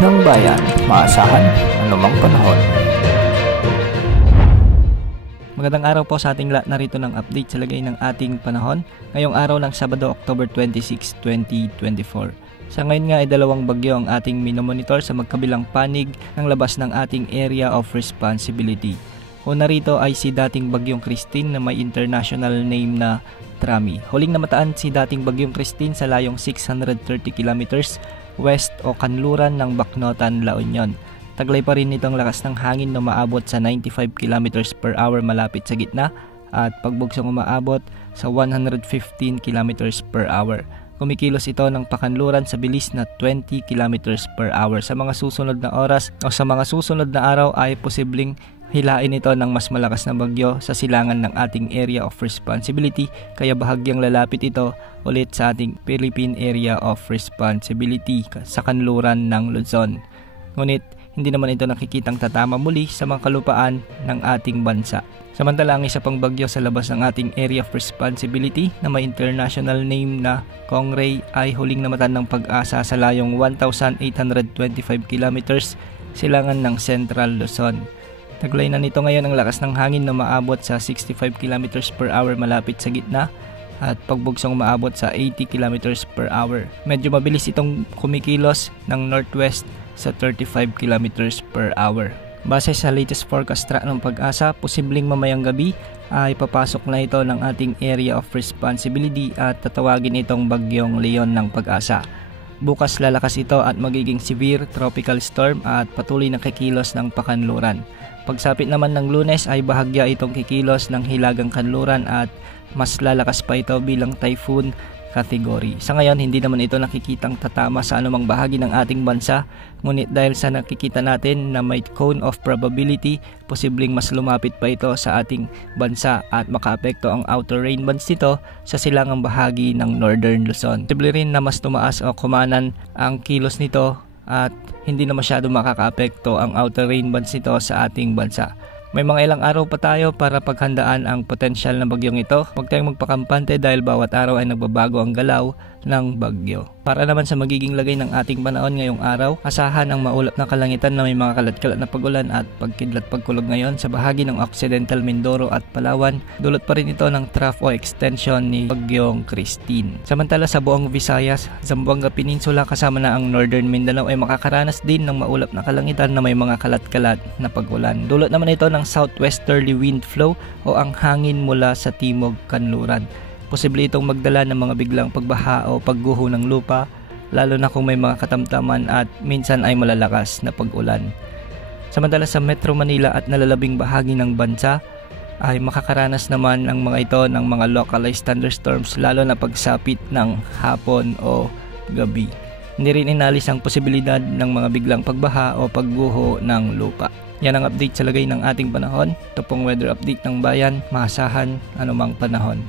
ng bayan, maasahan anumang panahon. Magandang araw po sa ating lahat, narito ng update sa lagay ng ating panahon ngayong araw ng Sabado, October 26, 2024. Sa ngayon nga ay dalawang bagyo ang ating minomonitor sa magkabilang panig ng labas ng ating area of responsibility. Una rito ay si dating bagyong Christine na may international name na Trami. Huling namataan si dating bagyong Christine sa layong 630 kilometers west o kanluran ng Bacnotan, La Union. Taglay pa rin itong lakas ng hangin na umaabot sa 95 kilometers per hour malapit sa gitna at pagbugsong umaabot sa 115 kilometers per hour. Kumikilos ito ng pakanluran sa bilis na 20 kilometers per hour. Sa mga susunod na oras o sa mga susunod na araw ay posibleng hilain ito ng mas malakas na bagyo sa silangan ng ating area of responsibility, kaya bahagyang lalapit ito ulit sa ating Philippine Area of Responsibility sa kanluran ng Luzon. Ngunit hindi naman ito nakikitang tatama muli sa mga kalupaan ng ating bansa. Samantala, ang isa pang bagyo sa labas ng ating Area of Responsibility na may international name na Kongray ay huling namatan ng Pag-asa sa layong 1,825 kilometers silangan ng Central Luzon. Taglay na nito ngayon ang lakas ng hangin na maabot sa 65 kilometers per hour malapit sa gitna at pagbugsong maabot sa 80 kilometers per hour. Medyo mabilis itong kumikilos ng northwest sa 35 kilometers per hour. Base sa latest forecast track ng Pag-asa, posibleng mamayang gabi ay papasok na ito ng ating area of responsibility at tatawagin itong bagyong Leon ng Pag-asa. Bukas lalakas ito at magiging severe tropical storm at patuloy na kikilos ng pakanluran. Pagsapit naman ng Lunes ay bahagya itong kikilos ng hilagang kanluran at mas lalakas pa ito bilang typhoon category. Sa ngayon, hindi naman ito nakikitang tatama sa anumang bahagi ng ating bansa, ngunit dahil sa nakikita natin na may cone of probability, posibleng mas lumapit pa ito sa ating bansa at makaapekto ang outer rain bands nito sa silangang bahagi ng Northern Luzon. Posible rin na mas tumaas o kumanan ang kilos nito at hindi na masyado makakaapekto ang outer rain bands nito sa ating bansa. May mga ilang araw pa tayo para paghandaan ang potensyal na bagyong ito. Huwag tayong magpakampante dahil bawat araw ay nagbabago ang galaw ng bagyo. Para naman sa magiging lagay ng ating panahon ngayong araw, asahan ang maulap na kalangitan na may mga kalat-kalat na pagulan at pagkidlat pagkulog ngayon sa bahagi ng Occidental Mindoro at Palawan. Dulot pa rin ito ng trough o extension ni bagyong Christine. Samantala sa buong Visayas, Zamboanga Peninsula kasama na ang Northern Mindanao ay makakaranas din ng maulap na kalangitan na may mga kalat-kalat na pagulan. Dulot naman ito ng southwesterly wind flow o ang hangin mula sa timog kanluran. Posible itong magdala ng mga biglang pagbaha o pagguho ng lupa, lalo na kung may mga katamtaman at minsan ay malalakas na pag-ulan. Samantala sa Metro Manila at nalalabing bahagi ng bansa ay makakaranas naman ang mga ito ng mga localized thunderstorms, lalo na pagsapit ng hapon o gabi. Hindi rin inalis ang posibilidad ng mga biglang pagbaha o pagguho ng lupa. Yan ang update sa lagay ng ating panahon. Ito pong weather update ng bayan, maasahan anumang panahon.